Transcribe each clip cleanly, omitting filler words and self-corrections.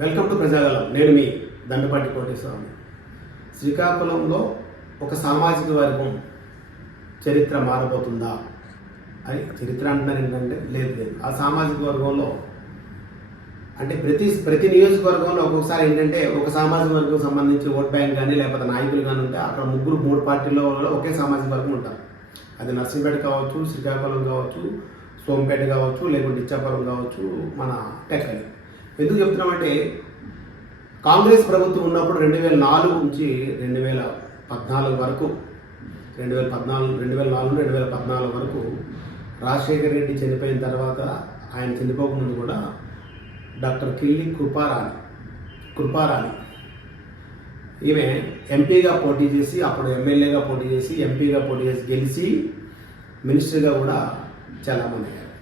Welcome to Prajagalam. నేను మీ దండపాటి కోటేశ్వరరావు. శ్రీకాకుళంలో ఒక సామాజిక వర్గం చరిత్ర మారబోతుందా అని చరిత్ర అంటున్నారు. ఏంటంటే లేదు ఆ సామాజిక వర్గంలో అంటే ప్రతి నియోజకవర్గంలో ఒక్కొక్కసారి ఏంటంటే ఒక సామాజిక వర్గం సంబంధించి ఓట్ బ్యాంక్ కానీ లేకపోతే నాయకులు కానీ ఉంటే అక్కడ మూడు పార్టీల్లో ఒకే సామాజిక వర్గం ఉంటారు. అది నర్సింపేట కావచ్చు, శ్రీకాకుళం కావచ్చు, సోంపేట కావచ్చు, లేకుంటే ఇచ్చాపురం కావచ్చు, మన టెక్కలి. ఎందుకు చెప్తున్నామంటే కాంగ్రెస్ ప్రభుత్వం ఉన్నప్పుడు 2004 నుంచి 2014 వరకు 2014 వరకు రాజశేఖర రెడ్డి చనిపోయిన తర్వాత ఆయన చనిపోకముందు కూడా డాక్టర్ కిల్లి కృపారాణి ఈమె ఎంపీగా పోటీ చేసి అప్పుడు ఎమ్మెల్యేగా పోటీ చేసి ఎంపీగా పోటీ చేసి గెలిచి మినిస్టర్గా కూడా చాలామంది అయ్యారు.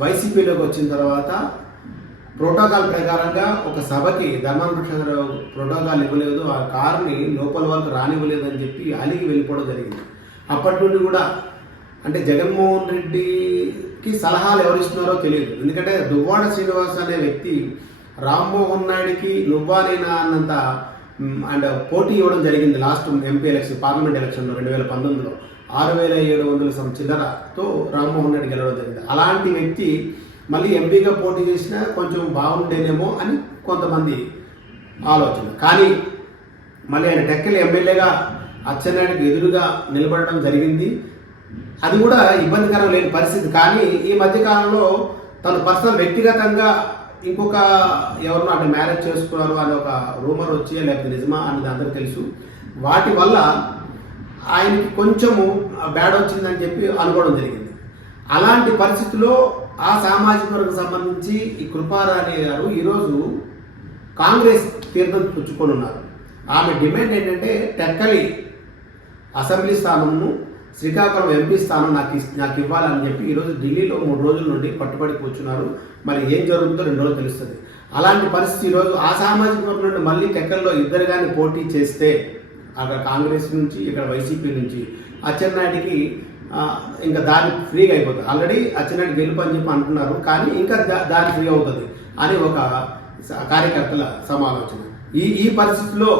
వైసీపీలోకి వచ్చిన తర్వాత ప్రోటోకాల్ ప్రకారంగా ఒక సభకి ధర్మాన ప్రోటోకాల్ ఇవ్వలేదు, ఆ కారుని లోపల వరకు రానివ్వలేదు అని చెప్పి అలిగి వెళ్ళిపోవడం జరిగింది. అప్పటి నుండి కూడా అంటే జగన్మోహన్ రెడ్డికి సలహాలు ఎవరిస్తున్నారో తెలియదు. ఎందుకంటే దువ్వాడ శ్రీనివాస్ అనే వ్యక్తి రామ్మోహన్ నాయుడికి నువ్వా నేనా అన్నంత అండ్ పోటీ ఇవ్వడం జరిగింది. లాస్ట్ ఎంపీ ఎలక్షన్ పార్లమెంట్ ఎలక్షన్లో 2019లో 6,700 చిల్లరతో రామ్మోహన్ నాయుడు గెలవడం జరిగింది. అలాంటి వ్యక్తి మళ్ళీ ఎంపీగా పోటీ చేసినా కొంచెం బాగుండేనేమో అని కొంతమంది ఆలోచన. కానీ మళ్ళీ ఆయన టెక్కలి ఎమ్మెల్యేగా అచ్చెన్నాయుడికి ఎదురుగా నిలబడటం జరిగింది. అది కూడా ఇబ్బందికరం లేని పరిస్థితి. కానీ ఈ మధ్యకాలంలో తను పర్సనల్ వ్యక్తిగతంగా ఇంకొక ఎవరినో అంటే మ్యారేజ్ చేసుకున్నారు అని ఒక రూమర్ వచ్చి లేకపోతే నిజమా అనేది అందరికీ తెలుసు. వాటి వల్ల ఆయనకి కొంచెము బ్యాడ్ వచ్చిందని చెప్పి అనుకోవడం జరిగింది. అలాంటి పరిస్థితుల్లో ఆ సామాజిక వర్గం సంబంధించి ఈ కృపారాణి గారు ఈరోజు కాంగ్రెస్ తీర్థం పుచ్చుకొని ఉన్నారు. ఆమె డిమాండ్ ఏంటంటే టెక్కలి అసెంబ్లీ స్థానంను శ్రీకాకుళం ఎంపీ స్థానం నాకు ఇవ్వాలని చెప్పి ఈరోజు ఢిల్లీలో 3 రోజుల నుండి పట్టుబడి కూర్చున్నారు. మరి ఏం జరుగుతుందో 2 రోజులు తెలుస్తుంది. అలాంటి పరిస్థితి ఈరోజు ఆ సామాజిక వర్గం నుండి మళ్ళీ టెక్కల్లో ఇద్దరు కానీ పోటీ చేస్తే అక్కడ కాంగ్రెస్ నుంచి ఇక్కడ వైసీపీ నుంచి అచ్చెన్నాయుడికి ఇంకా దారి ఫ్రీగా అయిపోతుంది. ఆల్రెడీ అచ్చెన్నాయుడు గెలుపు అని చెప్పి అంటున్నారు, కానీ ఇంకా దారి ఫ్రీ అవుతుంది అని ఒక కార్యకర్తల సమాలోచన. ఈ పరిస్థితిలో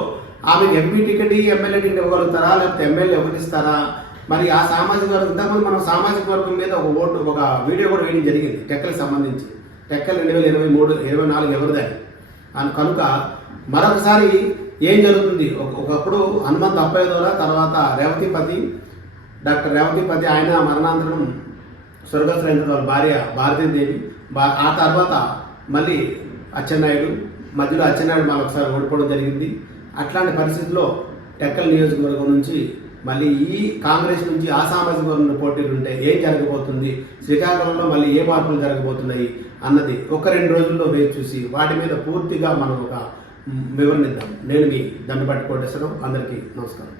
ఆమె ఎంపీ టికెట్ ఎమ్మెల్యే టికెట్ ఇవ్వగలుగుతారా లేకపోతే ఎమ్మెల్యే ఇవ్వనిస్తారా? మరి ఆ సామాజిక వర్గం ఇంతకుముందు మనం సామాజిక వర్గం మీద ఒక వీడియో కూడా వేయడం జరిగింది టెక్కలకు సంబంధించి. టెక్కలు 2023-24 ఎవరిదని అని కనుక మరొకసారి ఏం జరుగుతుంది? ఒకప్పుడు హనుమంత్ అప్పయ్య ద్వారా తర్వాత డాక్టర్ రేవతిపతి ఆయన మరణాంతరం స్వర్గస్థులైన వాళ్ళ భార్య భారతీదేవి, ఆ తర్వాత మళ్ళీ అచ్చెన్నాయుడు, మధ్యలో అచ్చెన్నాయుడు మరొకసారి ఓడిపోవడం జరిగింది. అట్లాంటి పరిస్థితుల్లో టెక్కల్ నియోజకవర్గం నుంచి మళ్ళీ ఈ కాంగ్రెస్ నుంచి ఆ సామాజిక వర్గం పోటీలు ఉంటే ఏం జరగబోతుంది, శ్రీకాకుళంలో మళ్ళీ ఏ మార్పులు జరగబోతున్నాయి అన్నది 1-2 రోజుల్లో వేచి చూసి వాటి మీద పూర్తిగా మనం ఒక వివరణ ఇద్దాం. నేను మీ దండపాటి కోటేశ్వరరావు. అందరికీ నమస్కారం.